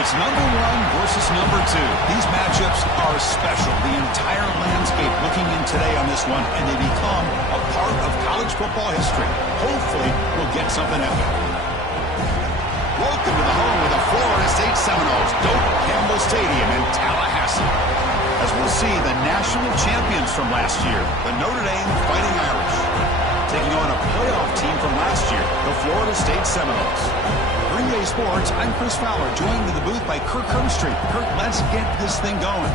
It's number one versus number two. These matchups are special. The entire landscape looking in today on this one, and they become a part of college football history. Hopefully, we'll get something epic. Welcome to the home of the Florida State Seminoles, Doak Campbell Stadium in Tallahassee. As we'll see the national champions from last year, the Notre Dame Fighting Irish, taking on a playoff team from last year, the Florida State Seminoles. For EA Sports, I'm Chris Fowler, joined in the booth by Kirk Herbstreit. Kirk, let's get this thing going.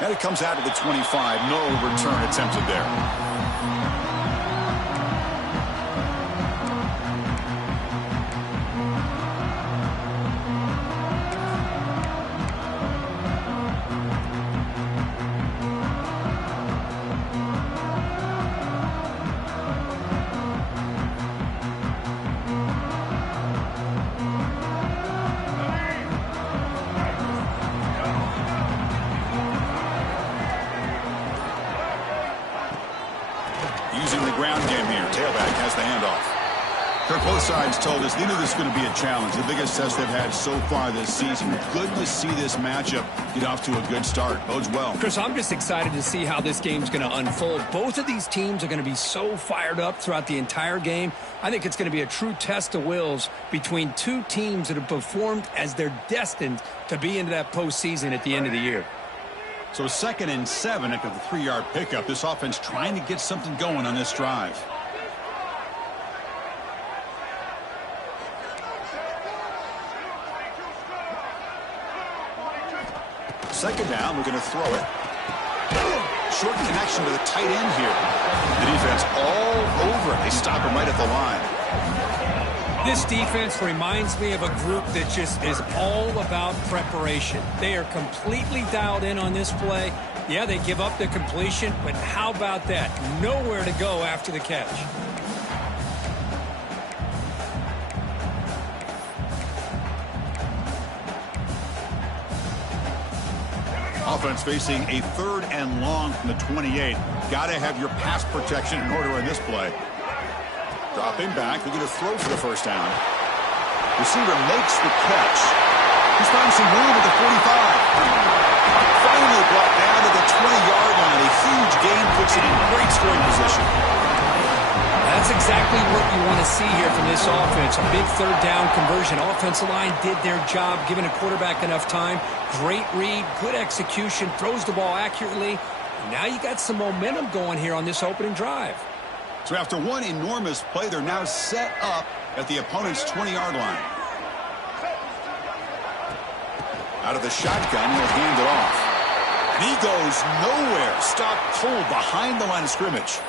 And it comes out of the 25. No return attempted there. Using the ground game here. Tailback has the handoff. Kirk, both sides told us they knew this was going to be a challenge. The biggest test they've had so far this season. Good to see this matchup get off to a good start. Bodes well. Chris, I'm just excited to see how this game's going to unfold. Both of these teams are going to be so fired up throughout the entire game. I think it's going to be a true test of wills between two teams that have performed as they're destined to be into that postseason at the end of the year. So 2nd and 7 after the 3-yard pickup. This offense trying to get something going on this drive. Second down, we're going to throw it. Short connection to the tight end here. The defense all over it. They stop him right at the line. This defense reminds me of a group that just is all about preparation. They are completely dialed in on this play. Yeah, they give up the completion, but how about that? Nowhere to go after the catch. Offense facing a 3rd and long from the 28. Got to have your pass protection in order in this play. Dropping back, they're going to throw for the first down. Receiver makes the catch. He's found some room at the 45. Finally brought down to the 20-yard line. A huge gain puts it in great scoring position. That's exactly what you want to see here from this offense. A big 3rd down conversion. Offensive line did their job, giving a quarterback enough time. Great read, good execution, throws the ball accurately. Now you got some momentum going here on this opening drive. So after one enormous play, they're now set up at the opponent's 20-yard line. Out of the shotgun, he'll hand it off. And he goes nowhere. Stopped cold behind the line of scrimmage.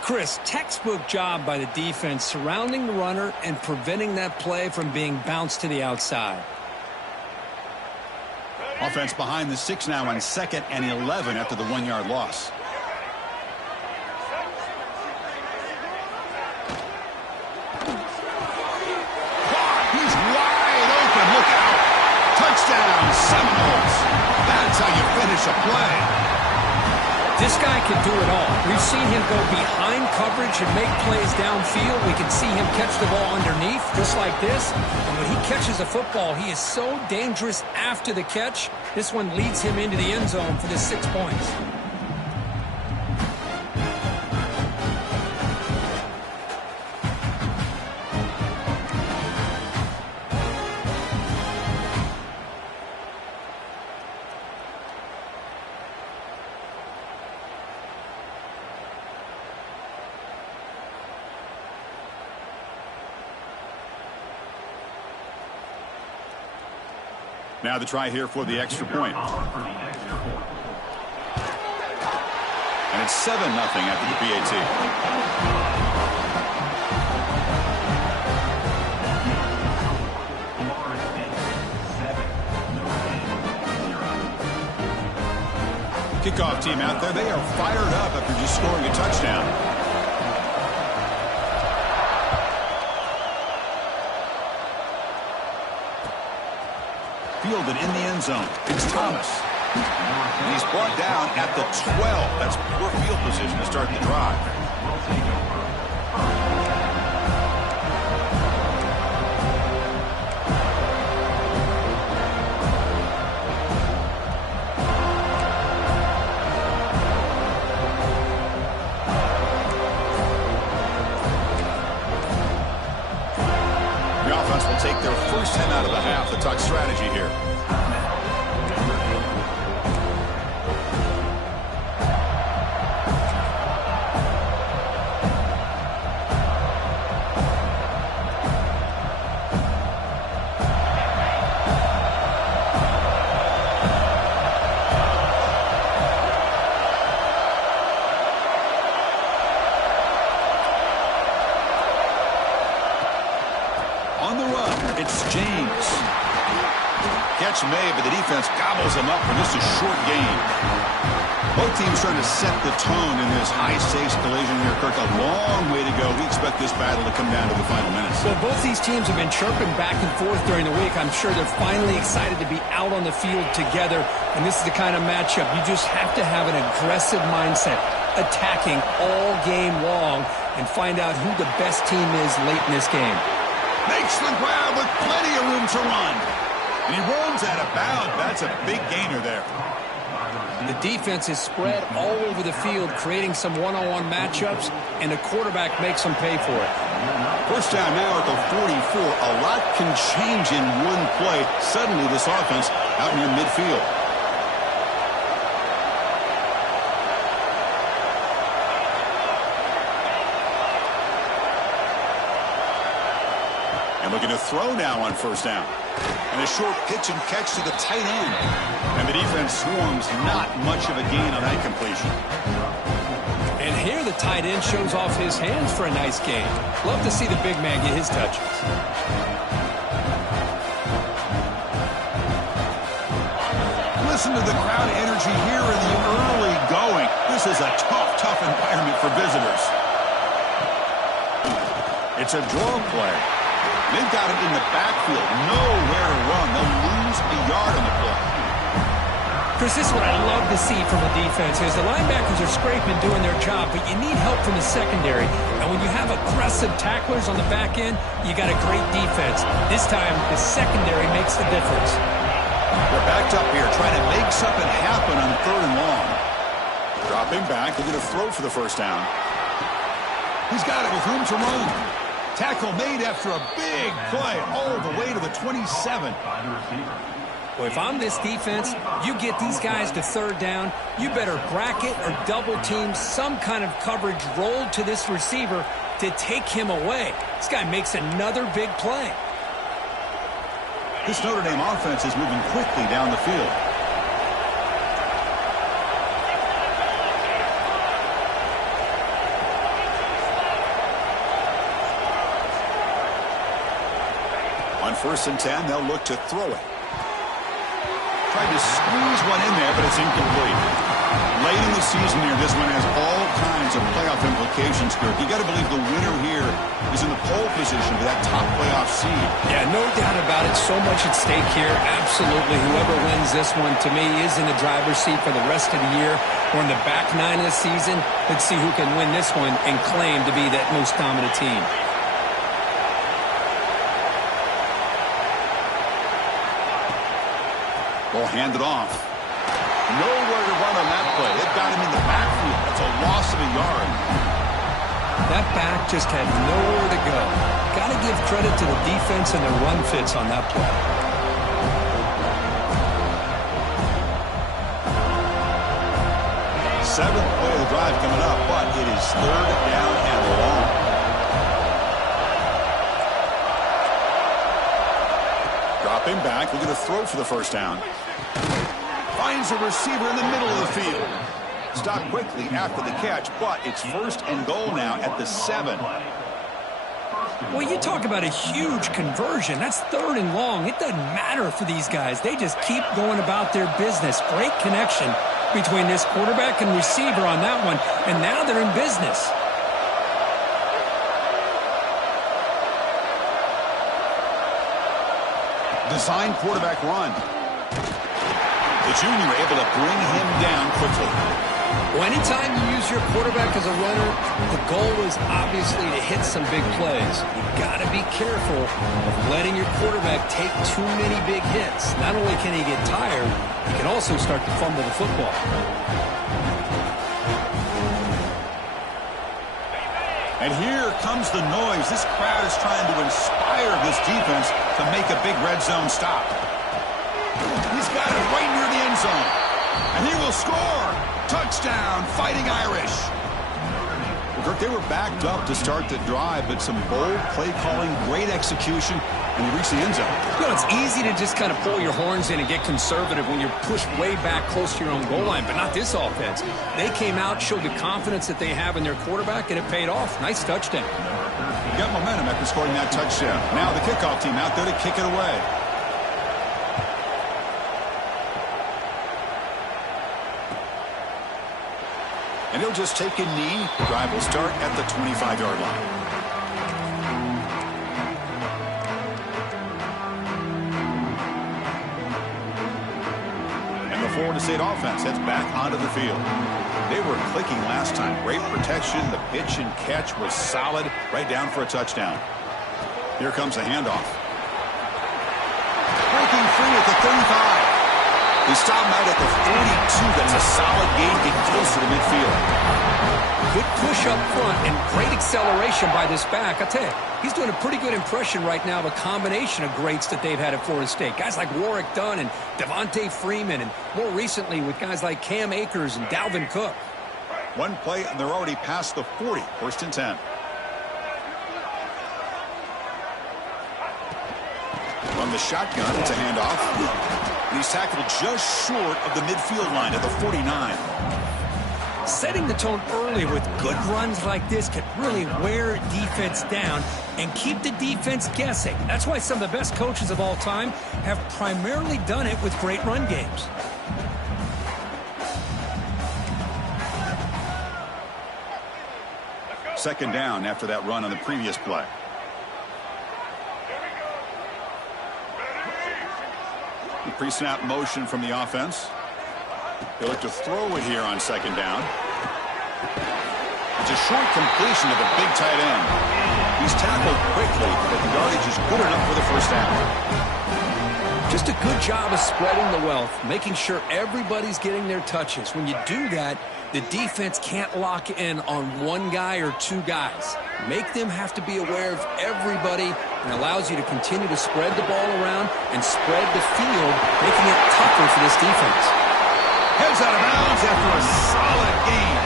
Chris, textbook job by the defense surrounding the runner and preventing that play from being bounced to the outside. Offense behind the 6 now on 2nd and 11 after the 1-yard loss. He's wide open. Look out. Touchdown, Seminoles. That's how you finish a play. This guy can do it all. We've seen him go behind coverage and make plays downfield. We can see him catch the ball underneath, just like this. And when he catches a football, he is so dangerous after the catch. This one leads him into the end zone for the 6 points. Now the try here for the extra point. it's 7-0 after the PAT. Kickoff team out there. They are fired up after just scoring a touchdown. Fielded in the end zone. It's Thomas. And he's brought down at the 12. That's poor field position to start the drive. Will take their first 10 out of the half. The tuck strategy here. On the run, it's James. Catch made, but the defense gobbles him up for just a short gain. Both teams trying to set the tone in this high-stakes collision here. Kirk, a long way to go. We expect this battle to come down to the final minutes. Well, both these teams have been chirping back and forth during the week. I'm sure they're finally excited to be out on the field together. And this is the kind of matchup you just have to have an aggressive mindset, attacking all game long, and find out who the best team is late in this game. Makes the grab with plenty of room to run. And he runs out of bounds. That's a big gainer there. The defense is spread all over the field, creating some one-on-one matchups, and the quarterback makes them pay for it. First down now at the 44. A lot can change in one play. Suddenly this offense out near midfield. And looking to throw now on first down. And a short pitch and catch to the tight end. And the defense swarms, not much of a gain on that completion. And here the tight end shows off his hands for a nice gain. Love to see the big man get his touches. Listen to the crowd energy here in the early going. This is a tough environment for visitors. It's a draw play. They've got him in the backfield. Nowhere to run. They'll lose a yard on the play. Chris, this is what I love to see from a defense is the linebackers are scraping, doing their job, but you need help from the secondary. And when you have aggressive tacklers on the back end, you got a great defense. This time, the secondary makes the difference. They're backed up here, trying to make something happen on 3rd and long. Dropping back, they're going to throw for the first down. He's got it with room to run. Tackle made after a big play all the way to the 27. Well, if I'm this defense, you get these guys to 3rd down, you better bracket or double team some kind of coverage rolled to this receiver to take him away. This guy makes another big play. This Notre Dame offense is moving quickly down the field. On 1st and 10, they'll look to throw it. Tried to squeeze one in there, but it's incomplete. Late in the season here, this one has all kinds of playoff implications, Kirk. You got to believe the winner here is in the pole position for that top playoff seed. Yeah, no doubt about it. So much at stake here. Absolutely. Whoever wins this one, to me, is in the driver's seat for the rest of the year. We're in the back 9 of the season. Let's see who can win this one and claim to be that most dominant team. Ball handed off. Nowhere to run on that play. They've got him in the backfield. That's a loss of a yard. That back just had nowhere to go. Got to give credit to the defense and their run fits on that play. Seventh play of the drive coming up, but it is 3rd down and long. Dropping back, looking to throw for the first down. Finds a receiver in the middle of the field. Stopped quickly after the catch, but it's 1st and goal now at the 7. Well, you talk about a huge conversion. That's 3rd and long. It doesn't matter for these guys. They just keep going about their business. Great connection between this quarterback and receiver on that one, and now they're in business. Design quarterback run. The junior able to bring him down quickly. Well, anytime you use your quarterback as a runner, the goal is obviously to hit some big plays. You've got to be careful of letting your quarterback take too many big hits. Not only can he get tired, he can also start to fumble the football. And here comes the noise. This crowd is trying to inspire this defense to make a big red zone stop. He's got it right near the end zone. And he will score. Touchdown, Fighting Irish. Kirk, they were backed up to start the drive, but some bold play calling, great execution, and they reached the end zone. You know, it's easy to just kind of pull your horns in and get conservative when you're pushed way back close to your own goal line, but not this offense. They came out, showed the confidence that they have in their quarterback, and it paid off. Nice touchdown. Got momentum after scoring that touchdown. Now the kickoff team out there to kick it away. And he'll just take a knee. The drive will start at the 25-yard line. And the Florida State offense heads back onto the field. They were clicking last time. Great protection. The pitch and catch was solid. Right down for a touchdown. Here comes the handoff. Breaking free at the 35. He stopped out at the 42. That's a solid gain, getting closer to midfield. Good push up front and great acceleration by this back. I tell you, he's doing a pretty good impression right now of a combination of greats that they've had at Florida State. Guys like Warwick Dunn and Devontae Freeman, and more recently with guys like Cam Akers and Dalvin Cook. One play, and they're already past the 40. 1st and 10. From the shotgun, it's a handoff. He's tackled just short of the midfield line at the 49. Setting the tone early with good runs like this can really wear defense down and keep the defense guessing. That's why some of the best coaches of all time have primarily done it with great run games. Second down after that run on the previous play. The pre-snap motion from the offense. They look to throw it here on 2nd down. It's a short completion to the big tight end. He's tackled quickly, but the yardage is good enough for the 1st down. Just a good job of spreading the wealth, making sure everybody's getting their touches. When you do that, the defense can't lock in on one guy or two guys. Make them have to be aware of everybody, and allows you to continue to spread the ball around and spread the field, making it tougher for this defense. Heads out of bounds after a solid gain.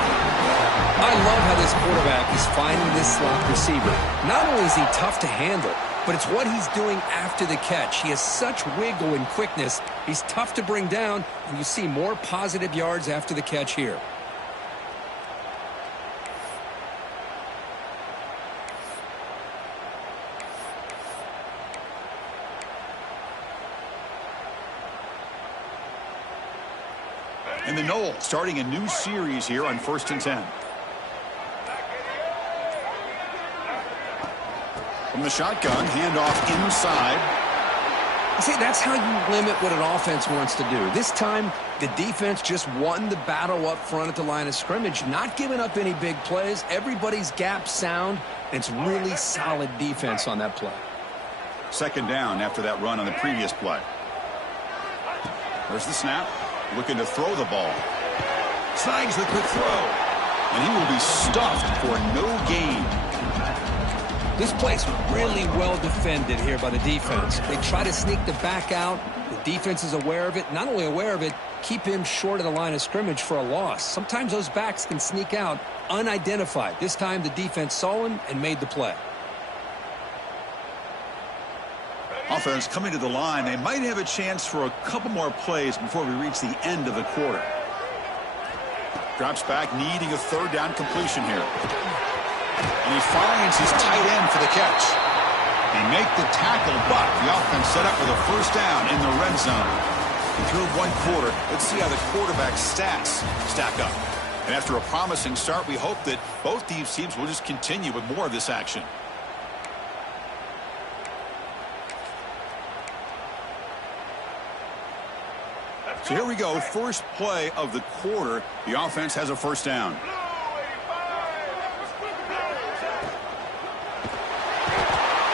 I love how this quarterback is finding this slot receiver. Not only is he tough to handle, but it's what he's doing after the catch. He has such wiggle and quickness. He's tough to bring down, and you see more positive yards after the catch here. And the Noles starting a new series here on 1st and 10. From the shotgun, handoff inside. See, that's how you limit what an offense wants to do. This time, the defense just won the battle up front at the line of scrimmage, not giving up any big plays. Everybody's gap sound, and it's really solid defense on that play. 2nd down after that run on the previous play. There's the snap. Looking to throw the ball. Snags the quick throw. And he will be stuffed for no gain. This play's really well defended here by the defense. They try to sneak the back out. The defense is aware of it. Not only aware of it, keep him short of the line of scrimmage for a loss. Sometimes those backs can sneak out unidentified. This time the defense saw him and made the play. Offense coming to the line. They might have a chance for a couple more plays before we reach the end of the quarter. Drops back, needing a third down completion here. And he finds his tight end for the catch. They make the tackle, but the offense set up with a first down in the red zone. Through one quarter, let's see how the quarterback's stats stack up. And after a promising start, we hope that both these teams will just continue with more of this action. So here we go, first play of the quarter. The offense has a first down.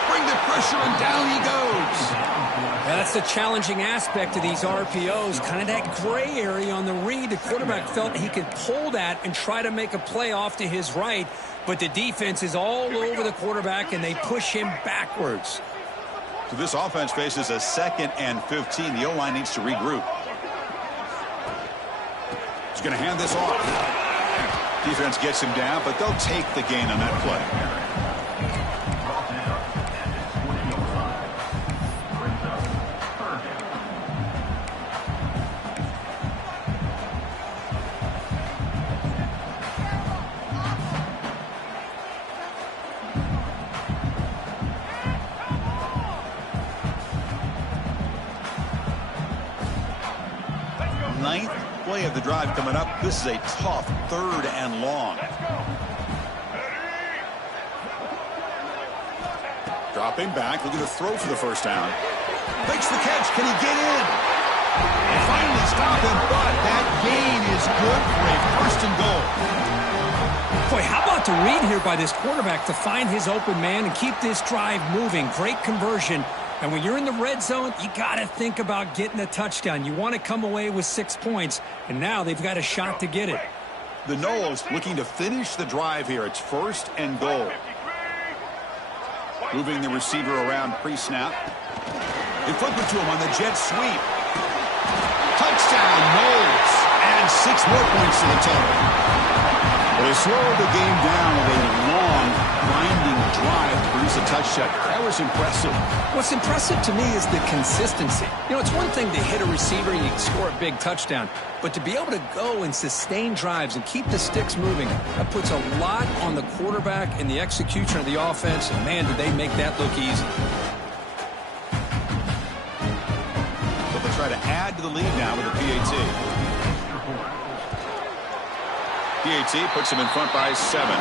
Bring the pressure, and down he goes. Yeah, that's the challenging aspect of these RPOs, kind of that gray area on the read. The quarterback felt he could pull that and try to make a play off to his right, but the defense is all over the quarterback, and they push him backwards. So this offense faces a 2nd and 15. The O-line needs to regroup. He's going to hand this off. Defense gets him down, but they'll take the gain on that play. Ninth play of the drive coming up. This is a tough 3rd and long. Dropping back, looking to throw for the first down. Makes the catch. Can he get in? And finally stop him, but that gain is good for a 1st and goal. Boy, how about the read here by this quarterback to find his open man and keep this drive moving? Great conversion. And when you're in the red zone, you got to think about getting a touchdown. You want to come away with 6 points, and now they've got a shot to get it. The Noles looking to finish the drive here. It's 1st and goal. Moving the receiver around pre-snap. They flip it to him on the jet sweep. Touchdown, Noles. And 6 more points to the total. They slowed the game down with a long, grinding drive to produce a touchdown. That was impressive. What's impressive to me is the consistency. You know, it's one thing to hit a receiver and you can score a big touchdown, but to be able to go and sustain drives and keep the sticks moving, that puts a lot on the quarterback and the execution of the offense, and man, did they make that look easy. So they'll try to add to the lead now with a PAT. PAT puts him in front by 7.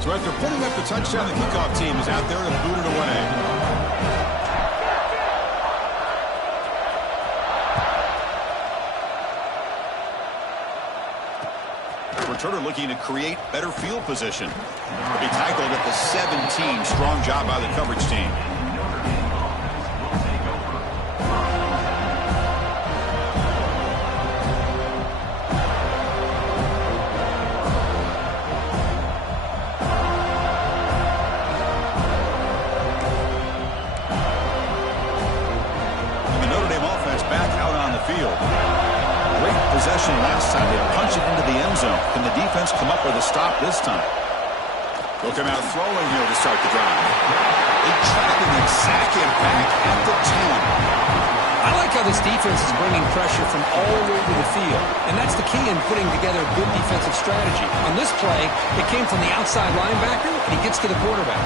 So after putting up the touchdown, the kickoff team is out there to boot it away. Returner looking to create better field position. He'll be tackled at the 17. Strong job by the coverage team. Possession last time. They punch it into the end zone. Can the defense come up with a stop this time? They'll come out throwing here to start the drive. They trap him and sack him back at the 10. I like how this defense is bringing pressure from all over the field, and that's the key in putting together a good defensive strategy. On this play, it came from the outside linebacker, and he gets to the quarterback.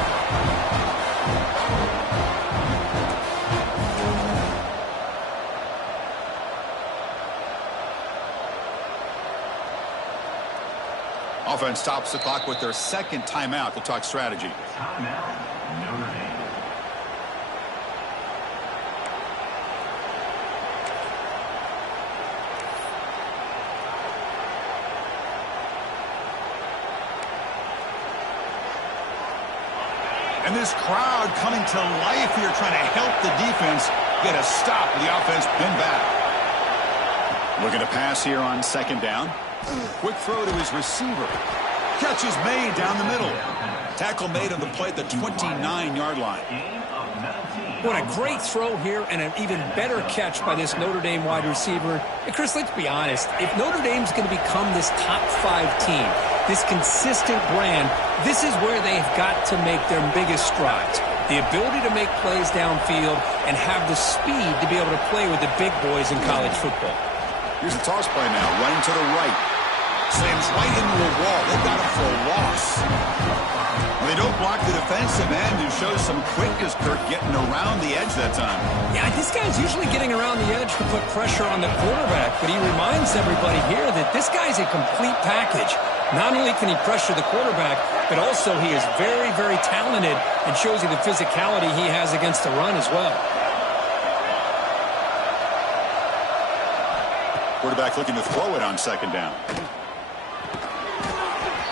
Offense stops the clock with their 2nd timeout to talk strategy. Timeout, Notre Dame. And this crowd coming to life here, trying to help the defense get a stop with the offense pinned back. Looking to pass here on 2nd down. Quick throw to his receiver. Catch is made down the middle. Tackle made on the play at the 29-yard line. What a great throw here and an even better catch by this Notre Dame wide receiver. And Chris, let's be honest. If Notre Dame's going to become this top 5 team, this consistent brand, this is where they've got to make their biggest strides. The ability to make plays downfield and have the speed to be able to play with the big boys in college football. Here's the toss play now, running to the right. Slams right into a wall. They've got him for a loss. They don't block the defensive end, who shows some quickness, Kirk, getting around the edge that time. Yeah, this guy's usually getting around the edge to put pressure on the quarterback, but he reminds everybody here that this guy's a complete package. Not only can he pressure the quarterback, but also he is very, very talented and shows you the physicality he has against the run as well. Quarterback looking to throw it on second down.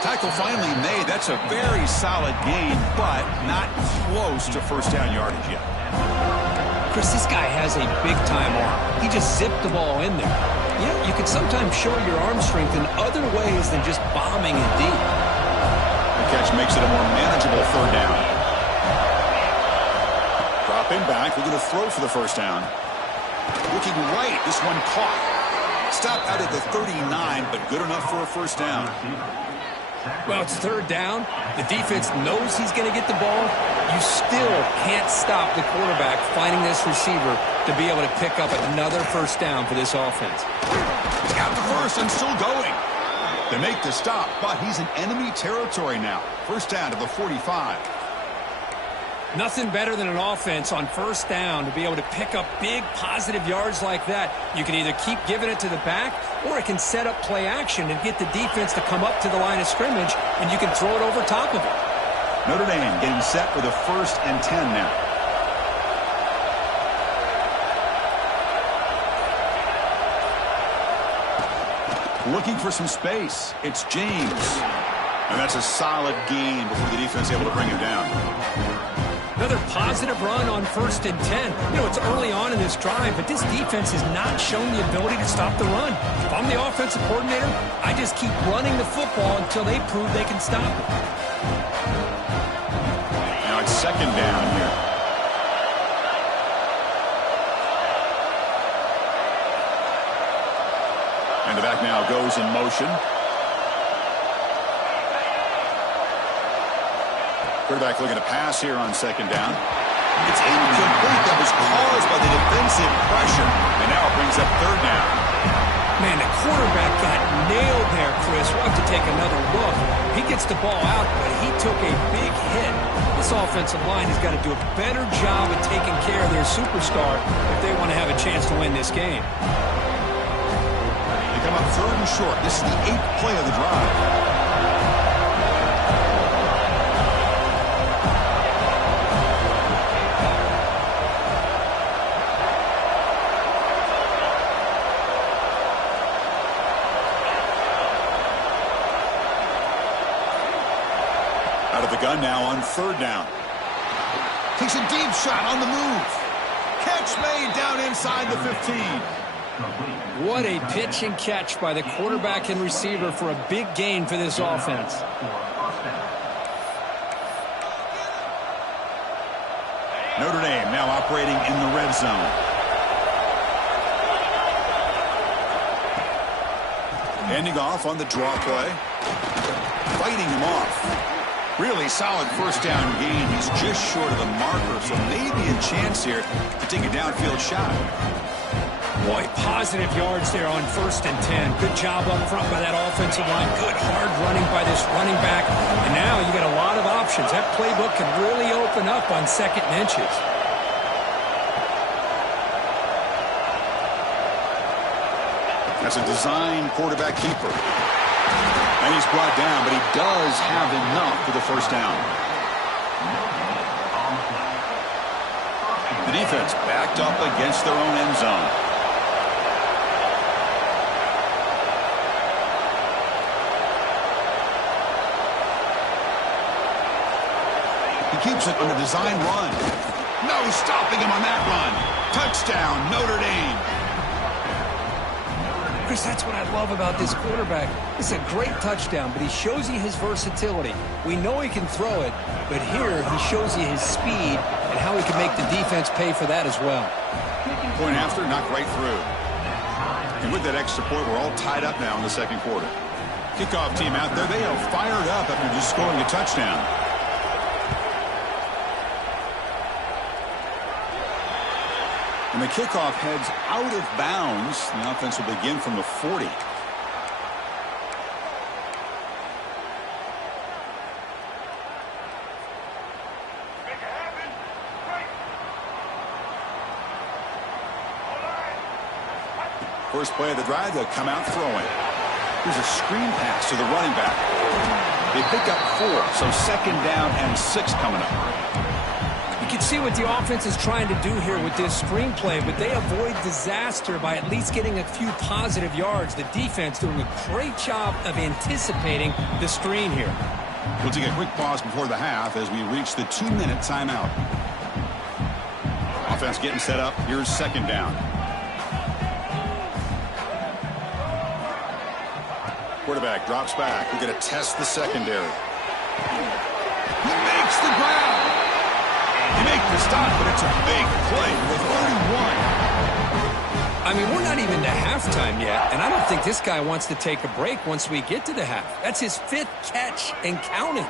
Tackle finally made. That's a very solid gain, but not close to first down yardage yet. Chris, this guy has a big-time arm. He just zipped the ball in there. You know, you can sometimes show your arm strength in other ways than just bombing it deep. The catch makes it a more manageable third down. Dropping back, looking to throw for the first down. Looking right, this one caught. Stopped out at the 39, but good enough for a first down. Well, it's third down. The defense knows he's going to get the ball. You still can't stop the quarterback finding this receiver to be able to pick up another first down for this offense. He's got the first and still going. They make the stop, but he's in enemy territory now. First down to the 45. Nothing better than an offense on first down to be able to pick up big positive yards like that. You can either keep giving it to the back, or it can set up play action and get the defense to come up to the line of scrimmage, and you can throw it over top of it. Notre Dame getting set for the 1st and 10 now. Looking for some space. It's James. And that's a solid gain before the defense is able to bring him down. Another positive run on 1st and 10. You know, it's early on in this drive, but this defense has not shown the ability to stop the run. If I'm the offensive coordinator, I just keep running the football until they prove they can stop it. Now it's second down here. And the back now goes in motion. Quarterback looking to pass here on second down. It's incomplete. That was caused by the defensive pressure. And now it brings up third down. Man, the quarterback got nailed there, Chris. We'll have to take another look. He gets the ball out, but he took a big hit. This offensive line has got to do a better job of taking care of their superstar if they want to have a chance to win this game. They come up third and short. This is the 8th play of the drive. Out of the gun now on third down. Takes a deep shot on the move. Catch made down inside the 15. What a pitch and catch by the quarterback and receiver for a big gain for this offense. Notre Dame now operating in the red zone. Handing off on the draw play. Fighting him off. Really solid first down gain. He's just short of the marker, so maybe a chance here to take a downfield shot. Boy, positive yards there on 1st and 10. Good job up front by that offensive line. Good hard running by this running back. And now you got a lot of options. That playbook can really open up on 2nd and inches. That's a design quarterback keeper. And he's brought down, but he does have enough for the first down. The defense backed up against their own end zone. He keeps it on a design run. No stopping him on that run. Touchdown, Notre Dame. Chris, that's what I love about this quarterback. This is a great touchdown, but he shows you his versatility. We know he can throw it, but here he shows you his speed and how he can make the defense pay for that as well. Point after, knocked right through. And with that extra point, we're all tied up now in the second quarter. Kickoff team out there, they are fired up after just scoring a touchdown. And the kickoff heads out of bounds. The offense will begin from the 40. First play of the drive, they'll come out throwing. Here's a screen pass to the running back. They pick up 4, so second down and 6 coming up. You can see what the offense is trying to do here with this screen play, but they avoid disaster by at least getting a few positive yards. The defense doing a great job of anticipating the screen here. We'll take a quick pause before the half as we reach the 2-minute timeout. Offense getting set up. Here's second down. Quarterback drops back. We're going to test the secondary. He makes the grab. He makes the stop, but it's a big play with 31. I mean, we're not even to halftime yet, and I don't think this guy wants to take a break once we get to the half. That's his 5th catch and counting.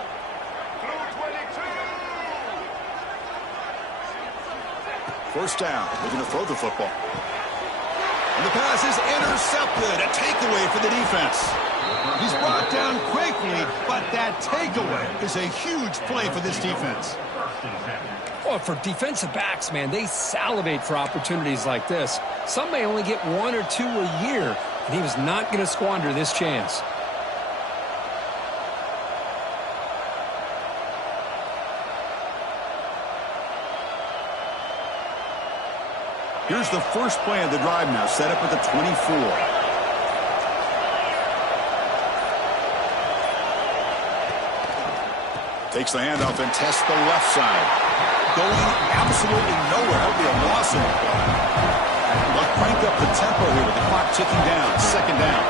First down. We're going to throw the football. And the pass is intercepted. A takeaway for the defense. He's brought down quickly, but that takeaway is a huge play for this defense. Well, for defensive backs, man, they salivate for opportunities like this. Some may only get 1 or 2 a year, and he was not going to squander this chance. Here's the first play of the drive now, set up at the 24. Takes the handoff and tests the left side. Going absolutely nowhere. That would be a loss in the play. They'll crank up the tempo here with the clock ticking down. Second down.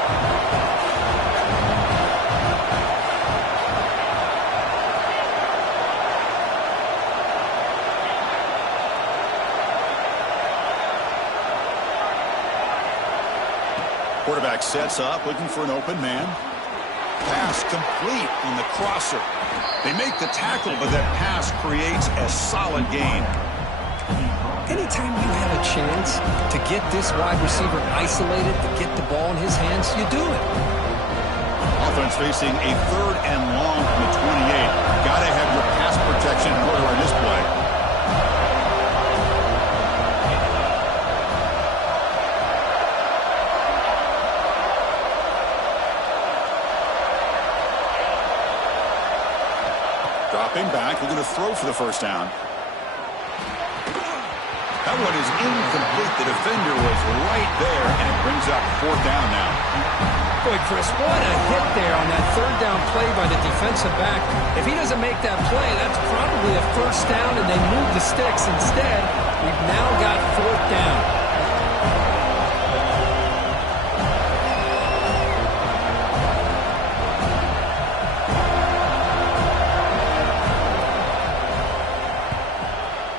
Quarterback sets up, looking for an open man. Pass complete on the crosser. They make the tackle, but that pass creates a solid gain. Anytime you have a chance to get this wide receiver isolated, to get the ball in his hands, you do it. Offense facing a 3rd and long from the 28. Got to have your pass protection in order on this play. Dropping back, we're going to throw for the first down. That one is incomplete. The defender was right there, and it brings up 4th down now. Boy, Chris, what a hit there on that 3rd down play by the defensive back. If he doesn't make that play, that's probably a first down, and they move the sticks. Instead, we've now got 4th down.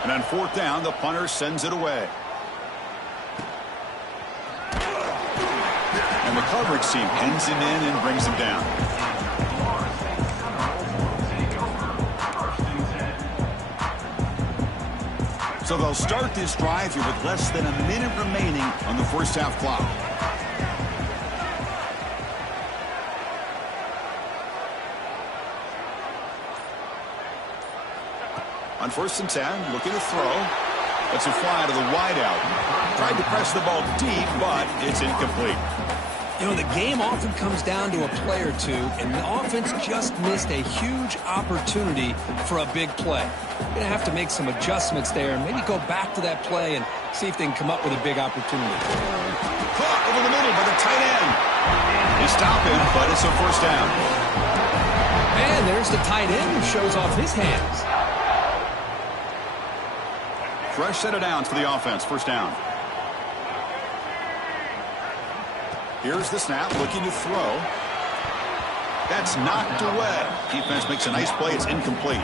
And on 4th down, the punter sends it away. And the coverage team pins him in and brings him down. So they'll start this drive here with less than a minute remaining on the first half clock. On 1st and 10, looking to throw. That's a fly to the wideout. Tried to press the ball deep, but it's incomplete. You know, the game often comes down to a play or two, and the offense just missed a huge opportunity for a big play. You're going to have to make some adjustments there and maybe go back to that play and see if they can come up with a big opportunity. Caught over the middle by the tight end. They stop him, but it's a first down. And there's the tight end who shows off his hands. Fresh set of downs for the offense. First down. Here's the snap, looking to throw. That's knocked away. Defense makes a nice play. It's incomplete.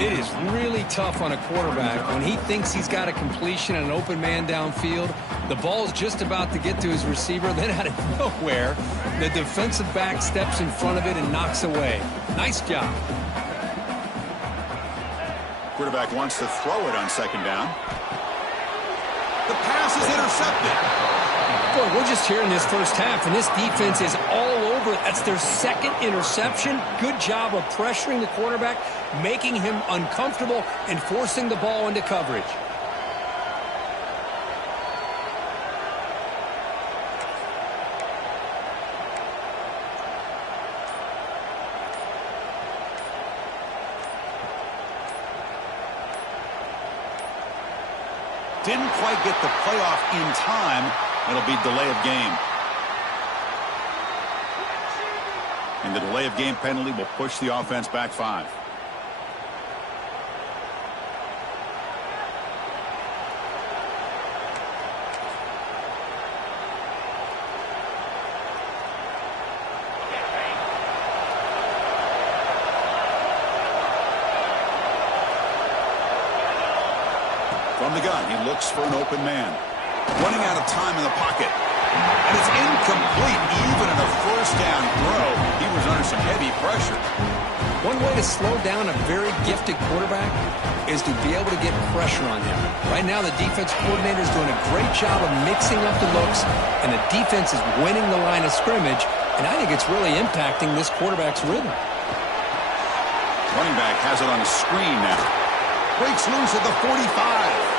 It is really tough on a quarterback when he thinks he's got a completion and an open man downfield. The ball's just about to get to his receiver. Then out of nowhere, the defensive back steps in front of it and knocks away. Nice job. Quarterback wants to throw it on second down. The pass is intercepted. Boy, we're just here in this first half, and this defense is all over it. That's their second interception. Good job of pressuring the quarterback, making him uncomfortable, and forcing the ball into coverage. Didn't quite get the playoff in time. It'll be delay of game. And the delay of game penalty will push the offense back 5. From the gun, he looks for an open man. Running out of time in the pocket. And it's incomplete. Even in a first down throw, he was under some heavy pressure. One way to slow down a very gifted quarterback is to be able to get pressure on him. Right now, the defense coordinator is doing a great job of mixing up the looks, and the defense is winning the line of scrimmage, and I think it's really impacting this quarterback's rhythm. Running back has it on a screen now. Breaks loose at the 45.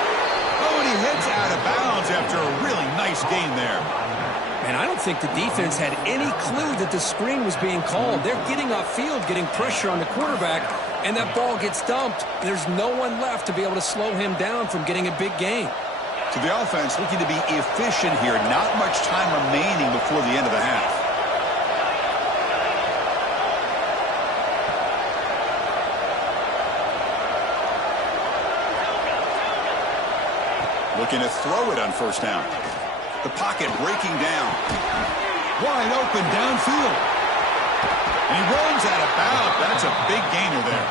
Oh, and he heads out of bounds after a really nice gain there. And I don't think the defense had any clue that the screen was being called. They're getting upfield, getting pressure on the quarterback, and that ball gets dumped. There's no one left to be able to slow him down from getting a big gain. To the offense, looking to be efficient here. Not much time remaining before the end of the half. Looking to throw it on first down. The pocket breaking down. Wide open downfield. And he runs out of bounds. That's a big gainer there.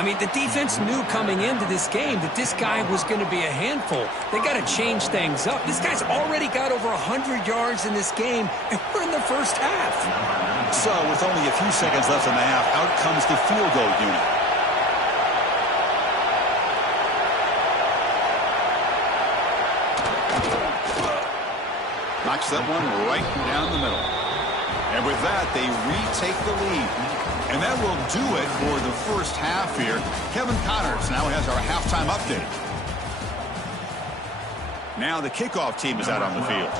I mean, the defense knew coming into this game that this guy was going to be a handful. They got to change things up. This guy's already got over 100 yards in this game, and we're in the first half. So, with only a few seconds left in the half, out comes the field goal unit. Knocks that one right down the middle. And with that, they retake the lead. And that will do it for the first half here. Kevin Connors now has our halftime update. Now the kickoff team is out on the field.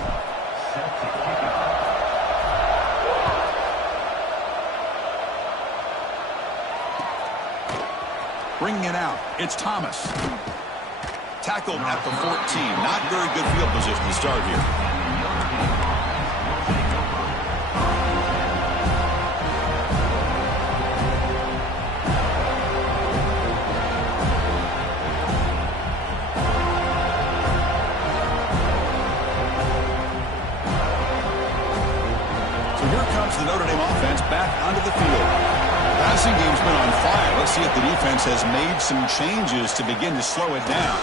Bringing it out, it's Thomas. Tackled at the 14. Not very good field position to start here. So here comes the Notre Dame offense back onto the field. The passing game's been on fire. Let's see if the defense has made some changes to begin to slow it down.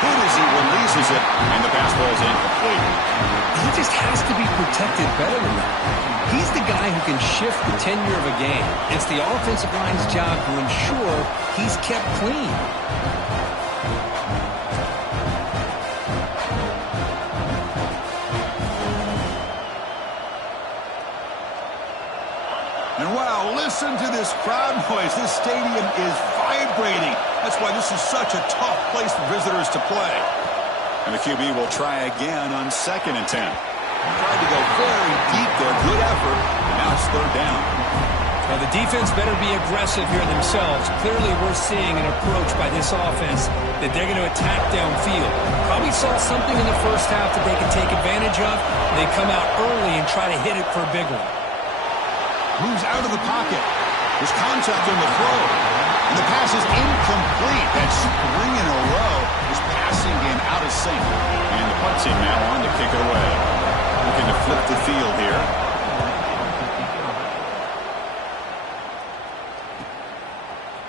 Good as he releases it, and the pass ball is incomplete. He just has to be protected better than that. He's the guy who can shift the tenure of a game. It's the offensive line's job to ensure he's kept clean. And wow, listen to this crowd noise. This stadium is vibrating. That's why this is such a tough place for visitors to play. And the QB will try again on 2nd and 10. Tried to go very deep there. Good effort. And now it's 3rd down. Now the defense better be aggressive here themselves. Clearly we're seeing an approach by this offense that they're going to attack downfield. Probably saw something in the first half that they could take advantage of. They come out early and try to hit it for a big one. Moves out of the pocket. There's contact on the throw. And the pass is incomplete. That's 3 in a row. His passing game out of sync. And the punt team now on to kick it away. Looking to flip the field here.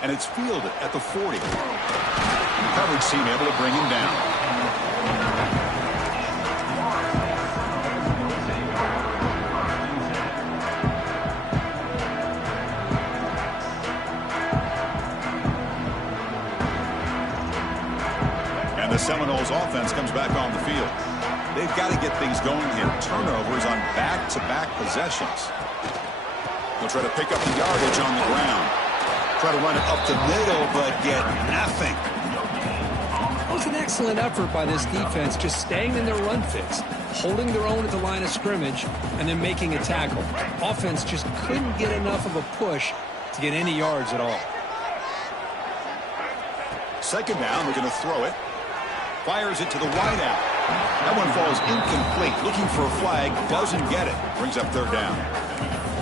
And it's fielded at the 40. Coverage team able to bring him down. And the Seminoles offense comes back on the field. They've got to get things going here. Turnovers on back-to-back possessions. They'll try to pick up the yardage on the ground. Try to run it up the middle, but get nothing. It was an excellent effort by this defense, just staying in their run fits, holding their own at the line of scrimmage, and then making a tackle. Offense just couldn't get enough of a push to get any yards at all. Second down, they're going to throw it. Fires it to the wideout. That one falls incomplete. Looking for a flag, doesn't get it. Brings up third down.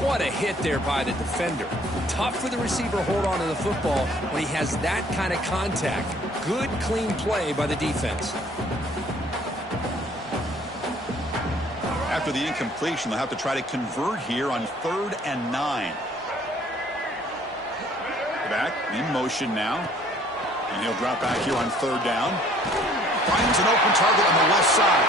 What a hit there by the defender. Tough for the receiver to hold on to the football when he has that kind of contact. Good, clean play by the defense. After the incompletion, they'll have to try to convert here on 3rd and 9. Back, in motion now. And he'll drop back here on 3rd down. Finds an open target on the left side.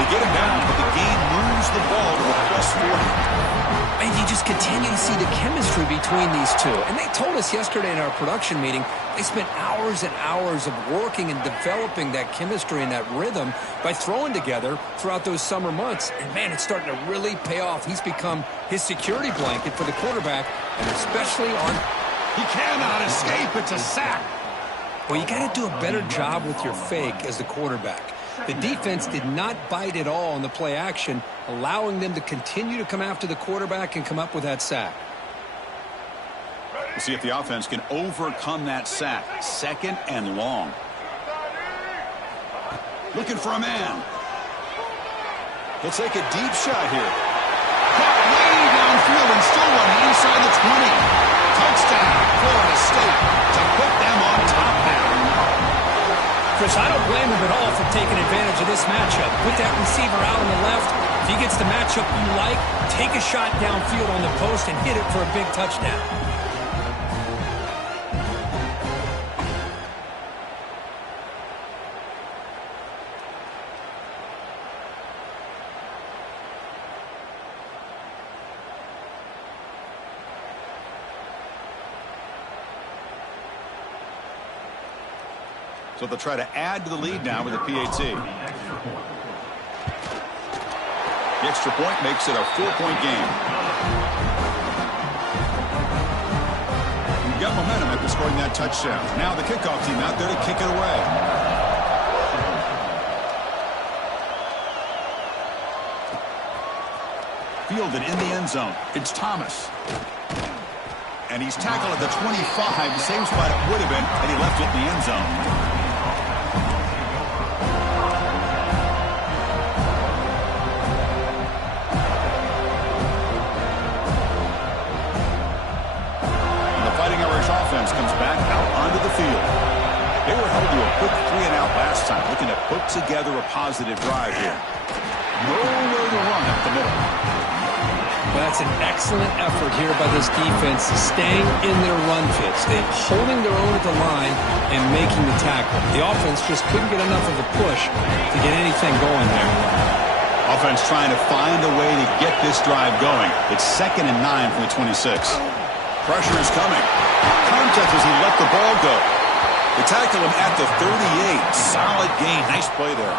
They get him down, but the game moves the ball to the +40. And you just continue to see the chemistry between these two. And they told us yesterday in our production meeting, they spent hours and hours of working and developing that chemistry and that rhythm by throwing together throughout those summer months. And, man, it's starting to really pay off. He's become his security blanket for the quarterback, and especially on... He cannot escape. It's a sack. Well, you got to do a better job with your fake as the quarterback. The defense did not bite at all in the play action, allowing them to continue to come after the quarterback and come up with that sack. We'll see if the offense can overcome that sack. 2nd and long. Looking for a man. He'll take a deep shot here. Caught way downfield and still one inside the 20. Touchdown, Florida State, to put them on top now. Chris, I don't blame him at all for taking advantage of this matchup. Put that receiver out on the left. If he gets the matchup you like, take a shot downfield on the post and hit it for a big touchdown. So they'll try to add to the lead now with a PAT. The extra point makes it a 4-point game. We've got momentum after scoring that touchdown. Now the kickoff team out there to kick it away. Fielded in the end zone. It's Thomas. And he's tackled at the 25, the same spot it would have been, and he left it in the end zone. Offense comes back out onto the field. They were held to a quick 3-and-out last time, looking to put together a positive drive here. Nowhere to run up the middle. Well, that's an excellent effort here by this defense, staying in their run fits. They're holding their own at the line and making the tackle. The offense just couldn't get enough of a push to get anything going there. Offense trying to find a way to get this drive going. It's 2nd and 9 from the 26. Pressure is coming. Contact as he let the ball go. They tackle him at the 38. Solid gain. Nice play there.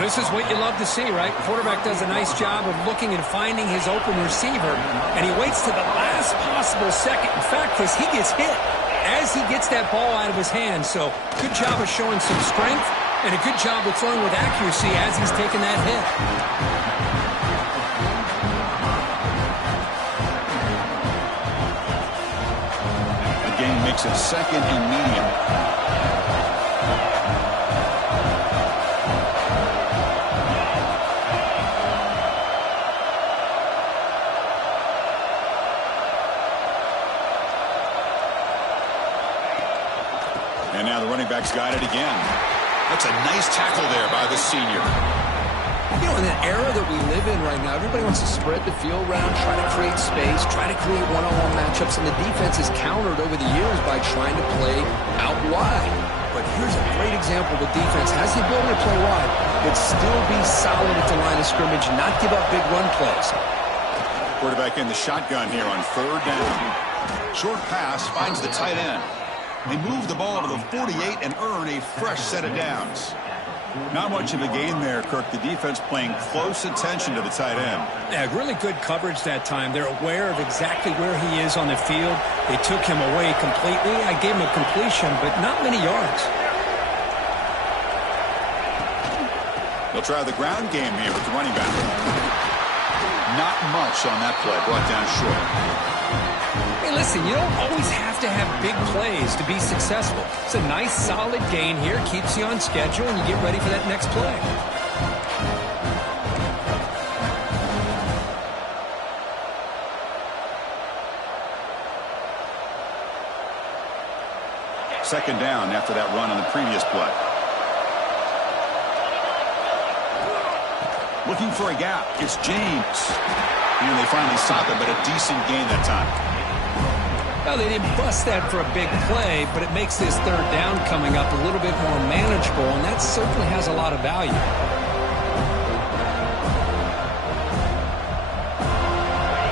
This is what you love to see, right? Quarterback does a nice job of looking and finding his open receiver, and he waits to the last possible second. In fact, Chris, he gets hit as he gets that ball out of his hand. So good job of showing some strength and a good job of throwing with accuracy as he's taking that hit. Makes it 2nd and medium. And now the running back's got it again. That's a nice tackle there by the senior. You know, in the era that we live in right now, everybody wants to spread the field around, try to create space, try to create one-on-one matchups, and the defense has countered over the years by trying to play out wide. But here's a great example. The defense has the ability to play wide, but still be solid at the line of scrimmage, not give up big run plays. Quarterback in the shotgun here on 3rd down. Short pass finds the tight end. They move the ball to the 48 and earn a fresh set of downs. Not much of a gain there, Kirk. The defense paying close attention to the tight end. Yeah, really good coverage that time. They're aware of exactly where he is on the field. They took him away completely. I gave him a completion, but not many yards. They'll try the ground game here with the running back. Not much on that play, brought down short. Hey, listen, you don't always have to have big plays to be successful. It's a nice, solid gain here. Keeps you on schedule, and you get ready for that next play. Second down after that run on the previous play. Looking for a gap. It's James. And they finally stop it, but a decent gain that time. Well, they didn't bust that for a big play, but it makes this 3rd down coming up a little bit more manageable, and that certainly has a lot of value.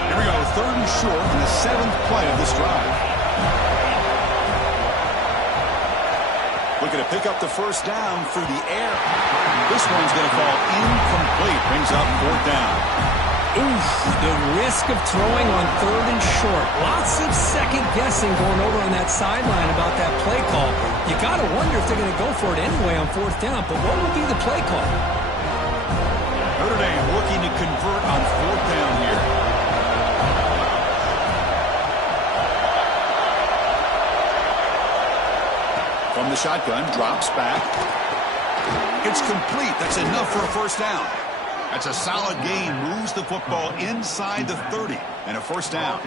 Here we go, 3rd and short in the 7th play of this drive. Looking to pick up the 1st down through the air. This one's going to fall incomplete. Brings up 4th down. Oof, the risk of throwing on 3rd and short. Lots of second guessing going over on that sideline about that play call. You got to wonder if they're going to go for it anyway on 4th down, but what will be the play call? Notre Dame looking to convert on 4th down here. From the shotgun, drops back. It's complete. That's enough for a 1st down. That's a solid gain. Moves the football inside the 30 and a 1st down.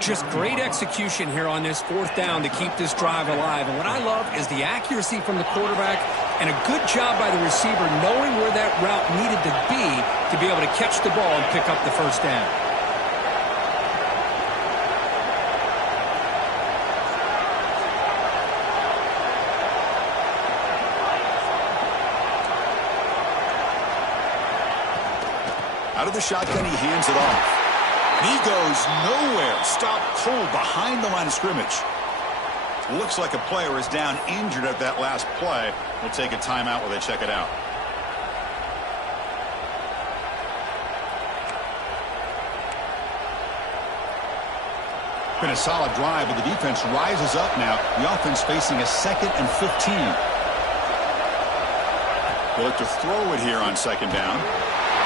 Just great execution here on this 4th down to keep this drive alive. And what I love is the accuracy from the quarterback and a good job by the receiver knowing where that route needed to be able to catch the ball and pick up the 1st down. Out of the shotgun, he hands it off. And he goes nowhere. Stopped cold behind the line of scrimmage. Looks like a player is down injured at that last play. We'll take a timeout while they check it out. Been a solid drive, but the defense rises up now. The offense facing a 2nd and 15. They'll look to throw it here on 2nd down.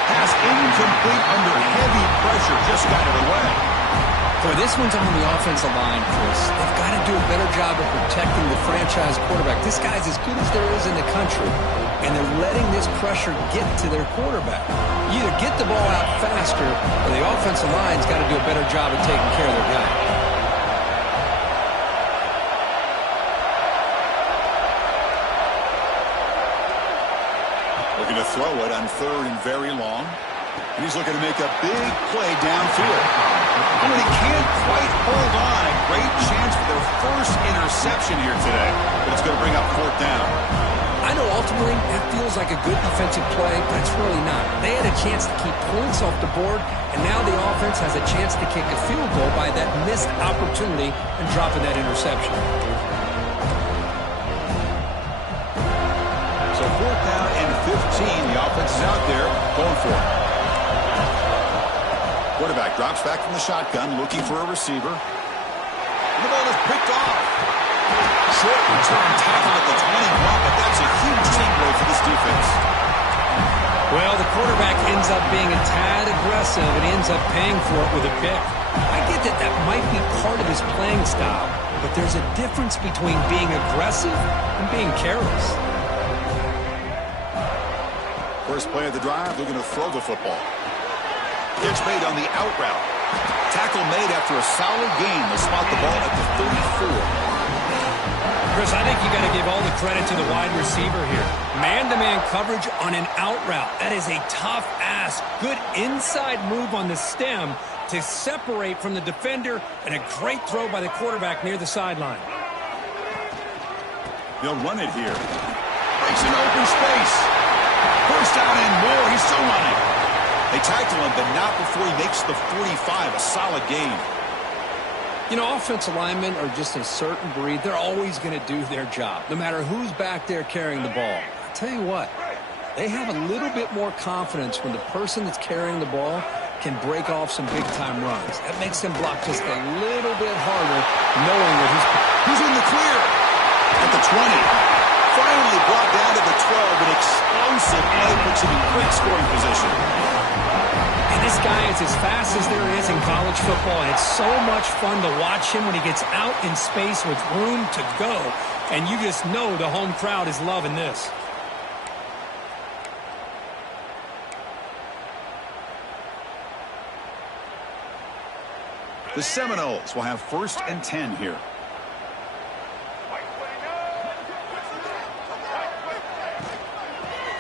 Pass incomplete under heavy pressure. Just got it away. Boy, this one's on the offensive line, Chris. They've got to do a better job of protecting the franchise quarterback. This guy's as good as there is in the country, and they're letting this pressure get to their quarterback. You either get the ball out faster, or the offensive line's got to do a better job of taking care of their guy. Looking to throw it on 3rd and very long. And he's looking to make a big play downfield. Oh, and he can't quite hold on. A great chance for their first interception here today. But it's going to bring up 4th down. I know ultimately that feels like a good defensive play, but it's really not. They had a chance to keep points off the board, and now the offense has a chance to kick a field goal by that missed opportunity and dropping that interception. So 4th down and 15. The offense is out there going for it. Quarterback drops back from the shotgun, looking for a receiver. And the ball is picked off. Short return tackle at the 21, but that's a huge takeaway for this defense. Well, the quarterback ends up being a tad aggressive and ends up paying for it with a pick. I get that that might be part of his playing style, but there's a difference between being aggressive and being careless. First play of the drive, looking to throw the football. Catch made on the out route. Tackle made after a solid gain. They spot the ball at the 34. Chris, I think you got to give all the credit to the wide receiver here. Man-to-man coverage on an out route. That is a tough ask. Good inside move on the stem to separate from the defender, and a great throw by the quarterback near the sideline. They'll run it here. Breaks into open space. First down and more. He's still running. They tackle him, but not before he makes the 45. A solid gain. You know, offensive linemen are just a certain breed. They're always going to do their job, no matter who's back there carrying the ball. I tell you what, they have a little bit more confidence when the person that's carrying the ball can break off some big-time runs. That makes them block just a little bit harder, knowing that he's in the clear. At the 20. Finally brought down to the 12. An explosive play puts him in great scoring position. And this guy is as fast as there is in college football, and it's so much fun to watch him when he gets out in space with room to go. And you just know the home crowd is loving this. The Seminoles will have 1st and 10 here.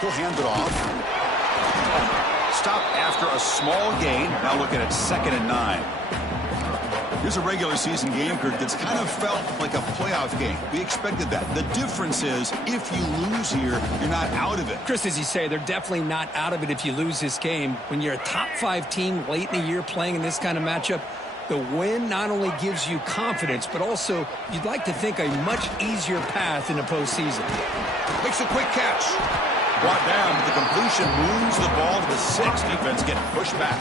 He'll hand it off. Stop after a small gain. Now looking at 2nd and 9. Here's a regular season game, Kirk, that's kind of felt like a playoff game. We expected that. The difference is if you lose here, you're not out of it. Chris, as you say, they're definitely not out of it if you lose this game. When you're a top 5 team late in the year playing in this kind of matchup, the win not only gives you confidence, but also you'd like to think a much easier path in the postseason. Makes a quick catch. Brought down. The completion moves the ball to the 6. Defense getting pushed back.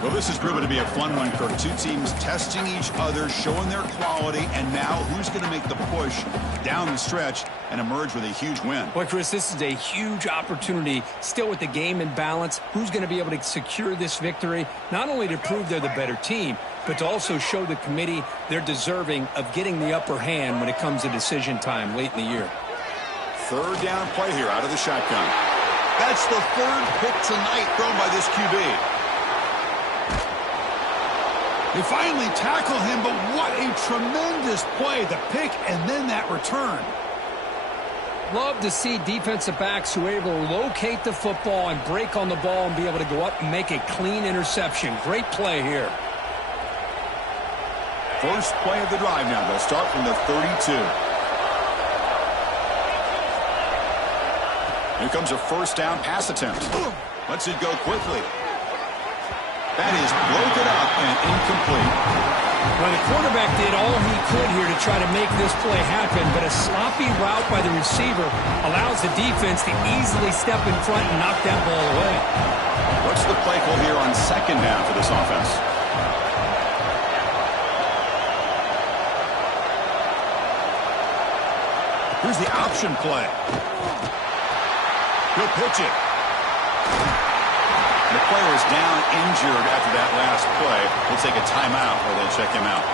Well, this is proving to be a fun one, Kirk. Two teams testing each other, showing their quality, and now who's going to make the push down the stretch and emerge with a huge win? Well, Chris, this is a huge opportunity. Still with the game in balance, who's going to be able to secure this victory, not only to prove they're the better team, but to also show the committee they're deserving of getting the upper hand when it comes to decision time late in the year. 3rd down play here out of the shotgun. That's the 3rd pick tonight thrown by this QB. They finally tackle him, but what a tremendous play. The pick and then that return. Love to see defensive backs who are able to locate the football and break on the ball and be able to go up and make a clean interception. Great play here. First play of the drive now. They'll start from the 32. Here comes a 1st down pass attempt. Lets it go quickly. That is broken up and incomplete. Well, the quarterback did all he could here to try to make this play happen, but a sloppy route by the receiver allows the defense to easily step in front and knock that ball away. What's the play call here on 2nd down for this offense? Here's the option play. He'll pitch it. The player is down injured after that last play. We'll take a timeout or they'll check him out.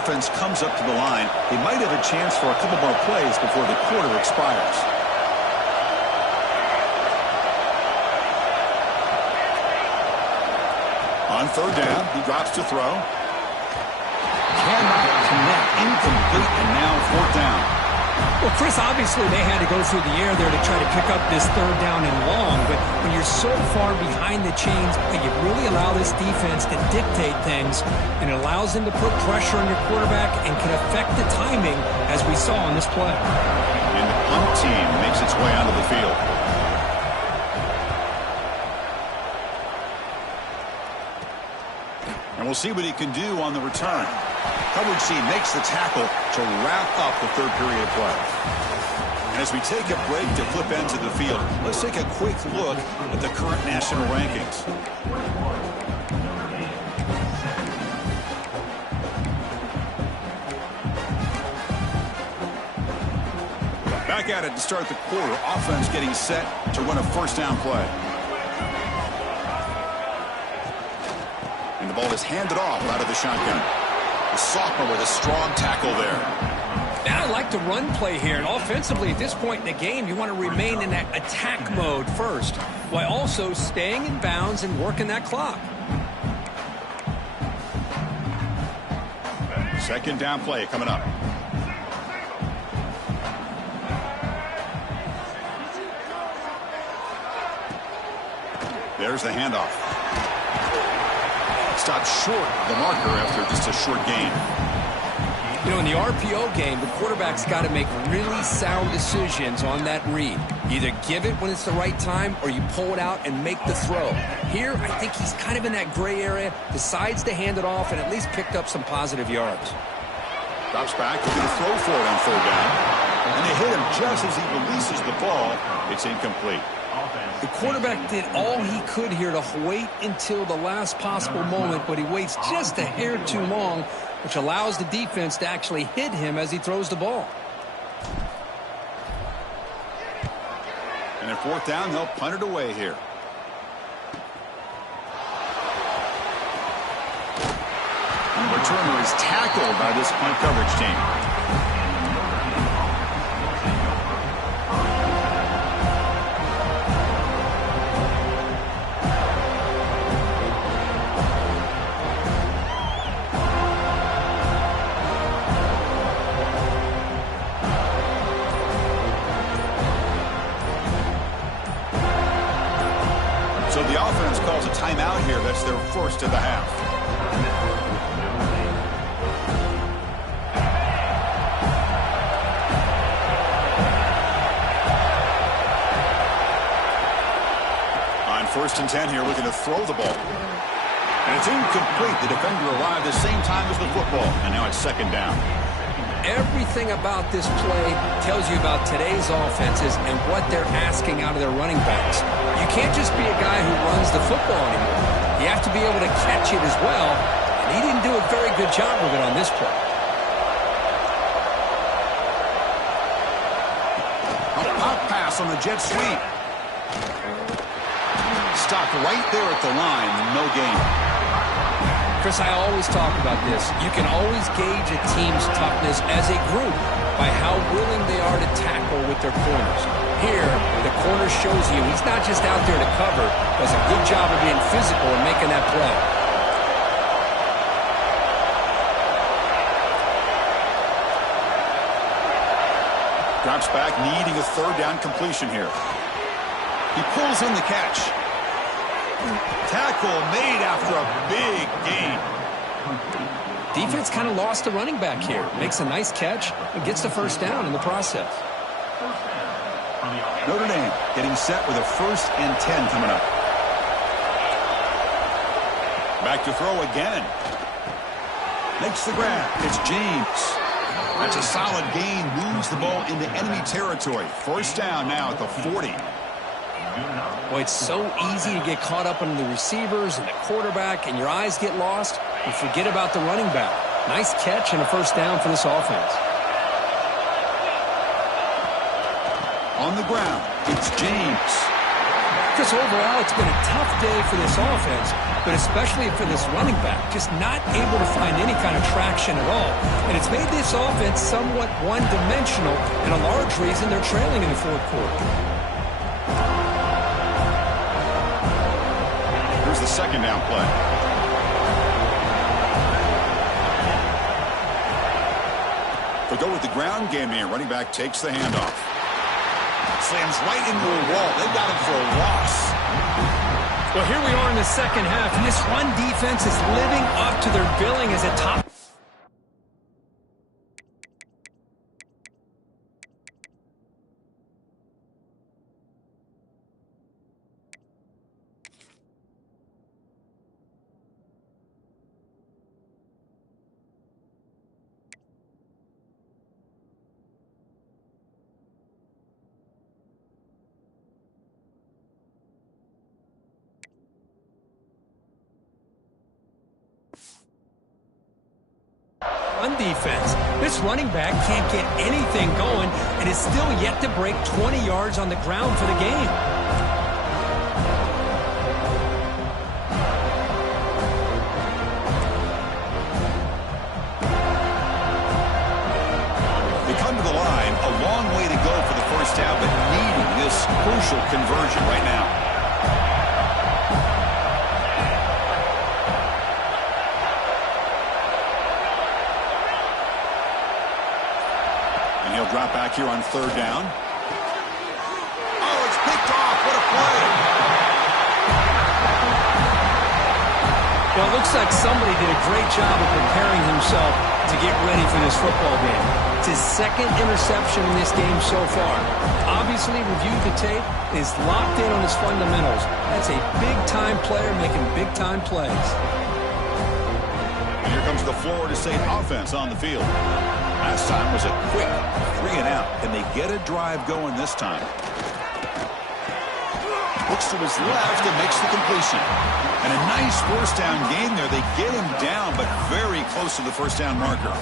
Offense comes up to the line. They might have a chance for a couple more plays before the quarter expires. On 3rd down, he drops to throw. Cannot connect, incomplete, and now 4th down. Well, Chris, obviously they had to go through the air there to try to pick up this 3rd down and long, but when you're so far behind the chains, you really allow this defense to dictate things, and it allows them to put pressure on your quarterback and can affect the timing, as we saw on this play. And the punt team makes its way onto the field. And we'll see what he can do on the return. Coverage team makes the tackle to wrap up the 3rd period of play. And as we take a break to flip ends of the field, let's take a quick look at the current national rankings. Back at it to start the quarter. Offense getting set to run a 1st down play. And the ball is handed off out of the shotgun. The sophomore with a strong tackle there. And I like the run play here. And offensively, at this point in the game, you want to remain in that attack mode first, while also staying in bounds and working that clock. Second down play coming up. There's the handoff. Stopped short of the marker after just a short gain. You know, in the RPO game, the quarterback's got to make really sound decisions on that read. Either give it when it's the right time or you pull it out and make the throw. Here, I think he's kind of in that gray area, decides to hand it off and at least picked up some positive yards. Drops back, looking to throw for it on third down. And they hit him just as he releases the ball. It's incomplete. The quarterback did all he could here to wait until the last possible moment, but he waits just a hair too long, which allows the defense to actually hit him as he throws the ball. And at fourth down, they'll punt it away here. And the returner is tackled by this punt coverage team. So the offense calls a timeout here. That's their first of the half. On 1st and 10 here, looking to throw the ball. And it's incomplete. The defender arrived the same time as the football. And now it's second down. Everything about this play tells you about today's offenses and what they're asking out of their running backs. You can't just be a guy who runs the football anymore. You have to be able to catch it as well, and he didn't do a very good job of it on this play. A pop pass on the jet sweep. Stopped right there at the line. No gain. Chris, I always talk about this. You can always gauge a team's toughness as a group by how willing they are to tackle with their corners. Here, the corner shows you he's not just out there to cover, does a good job of being physical and making that play. Drops back, needing a third down completion here. He pulls in the catch. Tackle made after a big gain. Defense kind of lost the running back here. Makes a nice catch and gets the first down in the process. Notre Dame getting set with a 1st and 10 coming up. Back to throw again. Makes the grab. It's James. That's a solid gain. Moves the ball into enemy territory. First down now at the 40. Boy, it's so easy to get caught up in the receivers and the quarterback, and your eyes get lost. You forget about the running back. Nice catch and a first down for this offense. On the ground, it's James. Chris, overall, it's been a tough day for this offense, but especially for this running back, just not able to find any kind of traction at all. And it's made this offense somewhat one-dimensional, and a large reason they're trailing in the fourth quarter. Here's the second down play. They go with the ground game here. Running back takes the handoff. Slams right into a wall. They got him for a loss. Well, here we are in the second half, and this run defense is living up to their billing as a top. On defense, this running back can't get anything going and is still yet to break 20 yards on the ground for the game. The drop back here on third down. Oh, it's picked off. What a play. Well, it looks like somebody did a great job of preparing himself to get ready for this football game. It's his second interception in this game so far. Obviously, reviewed the tape, is locked in on his fundamentals. That's a big-time player making big-time plays. And here comes the Florida State offense on the field. Last time was a quick 3 and out. Can they get a drive going this time? Looks to his left and makes the completion. And a nice first down gain there. They get him down, but very close to the first down marker.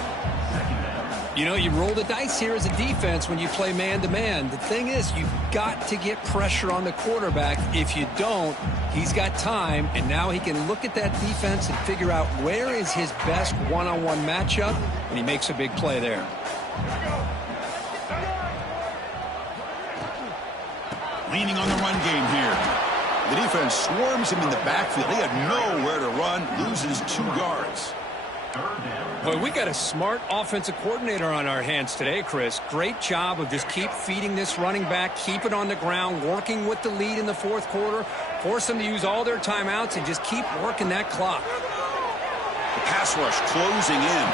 You know, you roll the dice here as a defense when you play man-to-man. The thing is, you've got to get pressure on the quarterback. If you don't, he's got time, and now he can look at that defense and figure out where is his best one-on-one matchup, and he makes a big play there. Leaning on the run game here. The defense swarms him in the backfield. He had nowhere to run, loses 2 yards. Boy, we got a smart offensive coordinator on our hands today, Chris. Great job of just keep feeding this running back, keep it on the ground, working with the lead in the fourth quarter, force them to use all their timeouts, and just keep working that clock. The pass rush closing in.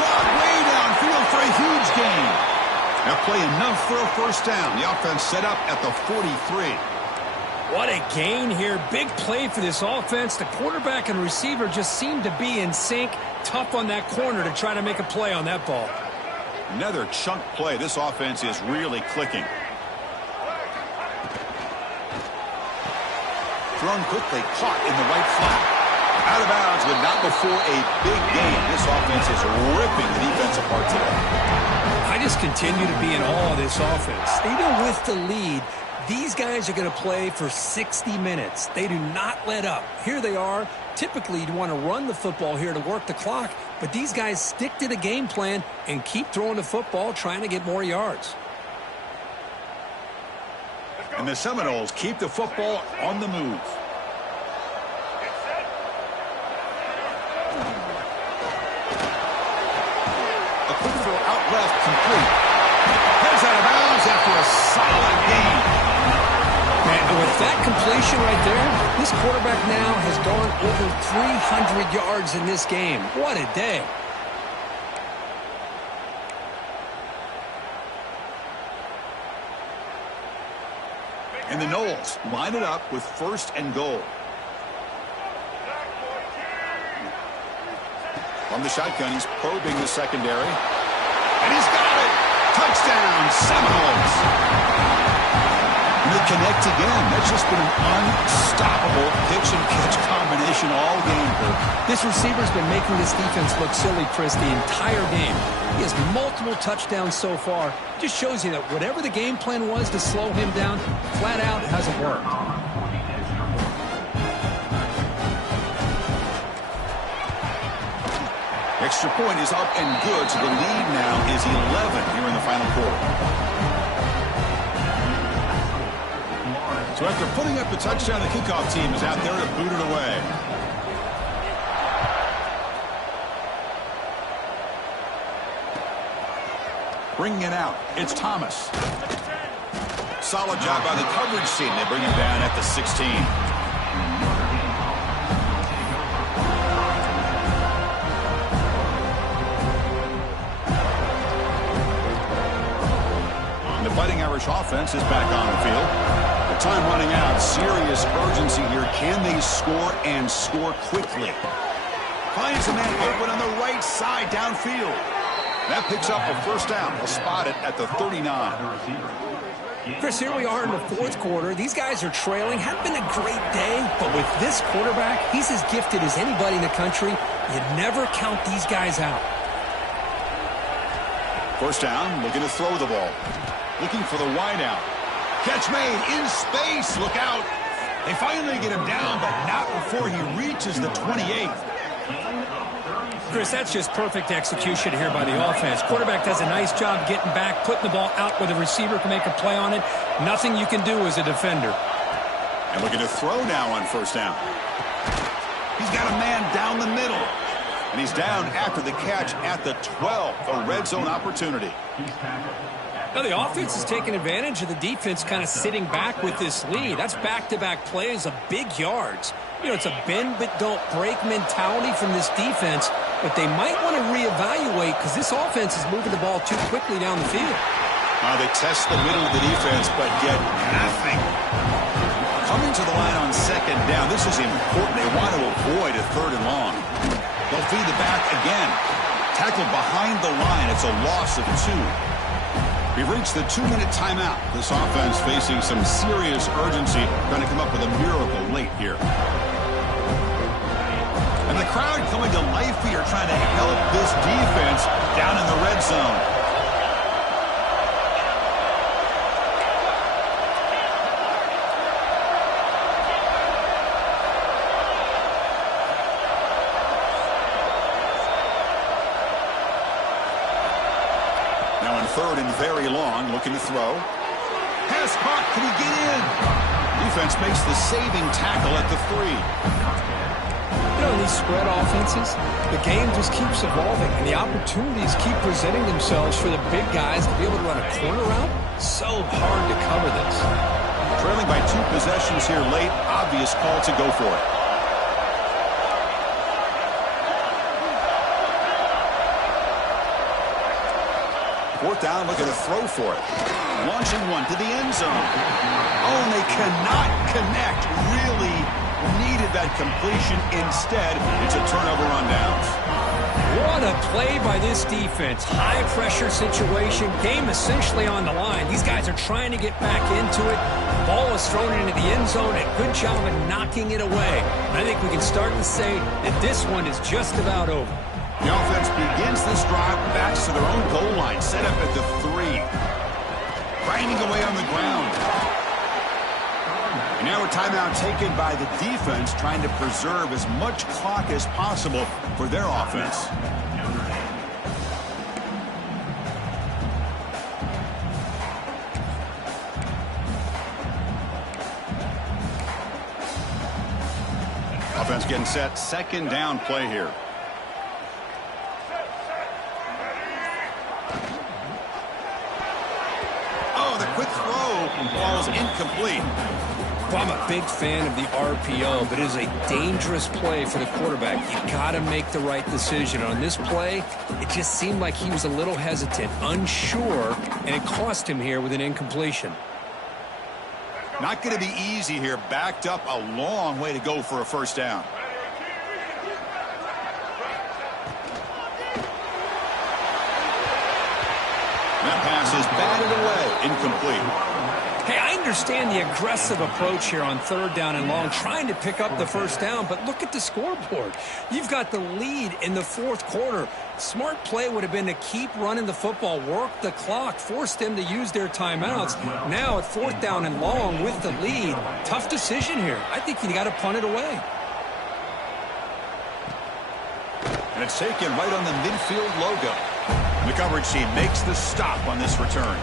Caught way downfield for a huge gain. Now play enough for a first down. The offense set up at the 43. What a gain here. Big play for this offense. The quarterback and receiver just seem to be in sync. Tough on that corner to try to make a play on that ball. Another chunk play. This offense is really clicking. Thrown quickly, caught in the right flat. Out of bounds, but not before a big gain. This offense is ripping the defense apart today. I just continue to be in awe of this offense. Even with the lead, these guys are going to play for 60 minutes. They do not let up. Here they are. Typically, you'd want to run the football here to work the clock, but these guys stick to the game plan and keep throwing the football, trying to get more yards. And the Seminoles keep the football on the move. A quick throw out left, complete. Heads out of bounds after a solid gain. And with that completion right there, this quarterback now has gone over 300 yards in this game. What a day. And the Noles line it up with 1st and goal. From the shotgun, he's probing the secondary. And he's got it! Touchdown, Seminoles! And they connect again. That's just been an unstoppable pitch-and-catch combination all game. This receiver's been making this defense look silly, Chris, the entire game. He has multiple touchdowns so far. It just shows you that whatever the game plan was to slow him down, flat out it hasn't worked. Extra point is up and good, so the lead now is 11 here in the final quarter. So after putting up the touchdown, the kickoff team is out there to boot it away. Bringing it out, it's Thomas. Solid job by the coverage team. They bring him down at the 16. The Fighting Irish offense is back on the field. The time running out. Serious urgency here. Can they score and score quickly? Finds the man open on the right side downfield. That picks up a first down. They'll spot it at the 39. Chris, here we are in the fourth quarter. These guys are trailing. Hadn't been a great day, but with this quarterback, he's as gifted as anybody in the country. You never count these guys out. First down, looking to throw the ball. Looking for the wideout. Catch made in space. Look out. They finally get him down, but not before he reaches the 28th. Chris, that's just perfect execution here by the offense. Quarterback does a nice job getting back, putting the ball out where the receiver can make a play on it. Nothing you can do as a defender. And looking to throw now on first down. He's got a man down the middle. And he's down after the catch at the 12, a red zone opportunity. Now the offense is taking advantage of the defense kind of sitting back with this lead. That's back-to-back plays of big yards. You know, it's a bend but don't break mentality from this defense, but they might want to reevaluate because this offense is moving the ball too quickly down the field. They test the middle of the defense, but get nothing. Coming to the line on second down, this is important. They want to avoid a third and long. They'll feed the back again. Tackled behind the line. It's a loss of 2. We've reached the 2-minute timeout. This offense facing some serious urgency, trying to come up with a miracle late here. And the crowd coming to life here, trying to help this defense down in the red zone. Now in third and very long, looking to throw. Pass caught. Can he get in? Defense makes the saving tackle at the 3. You know, in these spread offenses, the game just keeps evolving, and the opportunities keep presenting themselves for the big guys to be able to run a corner route. So hard to cover this. Trailing by 2 possessions here late. Obvious call to go for it. Fourth down, looking to throw for it. Launching one to the end zone. Oh, and they cannot connect. Really needed that completion. Instead, it's a turnover on downs. What a play by this defense. High-pressure situation. Game essentially on the line. These guys are trying to get back into it. Ball is thrown into the end zone. A good job of knocking it away. I think we can start to say that this one is just about over. The offense begins this drive, backs to their own goal line, set up at the 3. Grinding away on the ground. And now a timeout taken by the defense, trying to preserve as much clock as possible for their offense. Offense getting set, second down play here. Quick throw falls incomplete. Well, I'm a big fan of the RPO, but it is a dangerous play for the quarterback. You got to make the right decision. On this play, it just seemed like he was a little hesitant, unsure, and it cost him here with an incompletion. Not going to be easy here. Backed up a long way to go for a first down. That pass is batted away, incomplete. Hey, I understand the aggressive approach here on third down and long, trying to pick up the first down, but look at the scoreboard. You've got the lead in the fourth quarter. Smart play would have been to keep running the football, work the clock, force them to use their timeouts. Now at fourth down and long with the lead, tough decision here. I think you got to punt it away. And it's taken right on the midfield logo. The coverage team makes the stop on this return.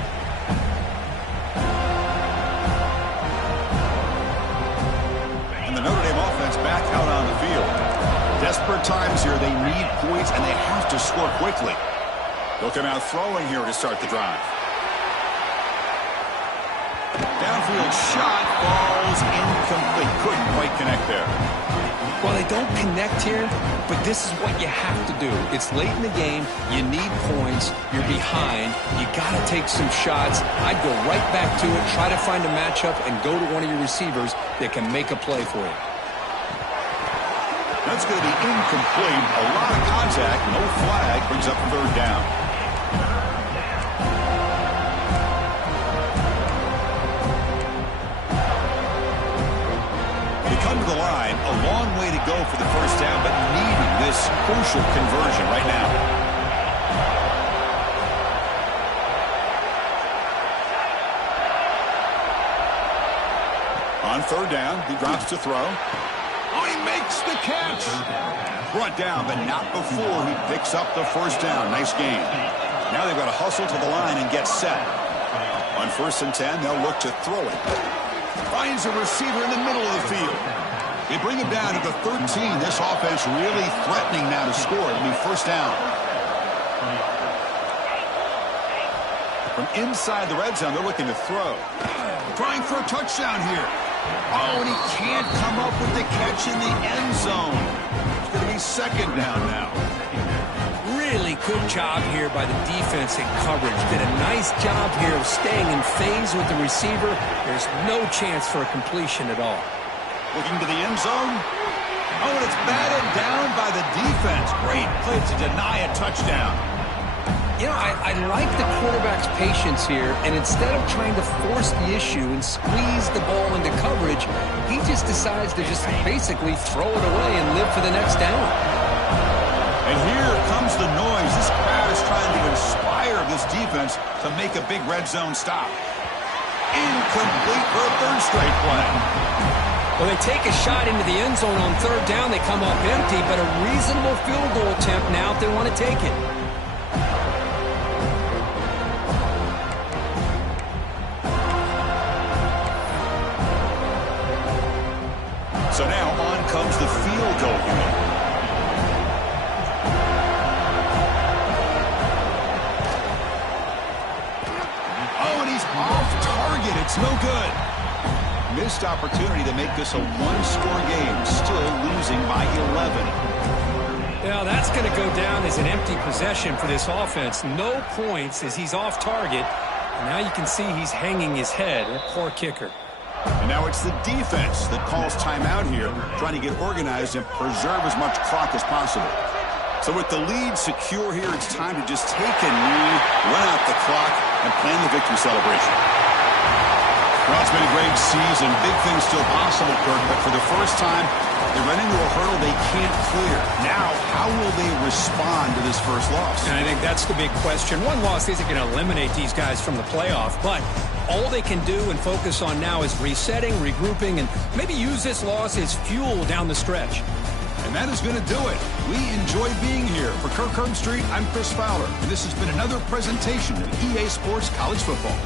And the Notre Dame offense back out on the field. Desperate times here. They need points, and they have to score quickly. They'll come out throwing here to start the drive. Downfield shot falls incomplete. Couldn't quite connect there. Well, they don't connect here, but this is what you have to do. It's late in the game. You need points. You're behind. You got to take some shots. I'd go right back to it, try to find a matchup, and go to one of your receivers that can make a play for you. That's going to be incomplete. A lot of contact. No flag. Brings up third down. Come to the line, a long way to go for the first down, but needing this crucial conversion right now. On third down, he drops to throw. Oh, he makes the catch. Brought down, but not before he picks up the first down. Nice game. Now they've got to hustle to the line and get set. On 1st and 10, they'll look to throw it. Finds a receiver in the middle of the field. They bring him down to the 13. This offense really threatening now to score. It'll be first down. From inside the red zone, they're looking to throw. Trying for a touchdown here. Oh, and he can't come up with the catch in the end zone. It's going to be second down now. Really good job here by the defense in coverage. Did a nice job here of staying in phase with the receiver. There's no chance for a completion at all. Looking to the end zone. Oh, and it's batted down by the defense. Great play to deny a touchdown. You know, I like the quarterback's patience here, and instead of trying to force the issue and squeeze the ball into coverage, he just decides to just basically throw it away and live for the next down. And here comes the noise. This crowd is trying to inspire this defense to make a big red zone stop. Incomplete for a third straight play. Well, they take a shot into the end zone on third down. They come up empty, but a reasonable field goal attempt now if they want to take it. So now on comes the field goal unit. Oh, and he's off target. It's no good. Missed opportunity to make this a one-score game. Still losing by 11. Now that's going to go down as an empty possession for this offense. No points as he's off target. And now you can see he's hanging his head. A poor kicker. And now it's the defense that calls timeout here, trying to get organized and preserve as much clock as possible. So with the lead secure here, it's time to just take a knee, run out the clock, and plan the victory celebration. Well, it's been a great season. Big things still possible, Kirk, but for the first time, they run into a hurdle they can't clear. Now, how will they respond to this first loss? And I think that's the big question. One loss isn't going to eliminate these guys from the playoff, but all they can do and focus on now is resetting, regrouping, and maybe use this loss as fuel down the stretch. And that is going to do it. We enjoy being here. For Kirk Herbstreit, I'm Chris Fowler, and this has been another presentation of EA Sports College Football.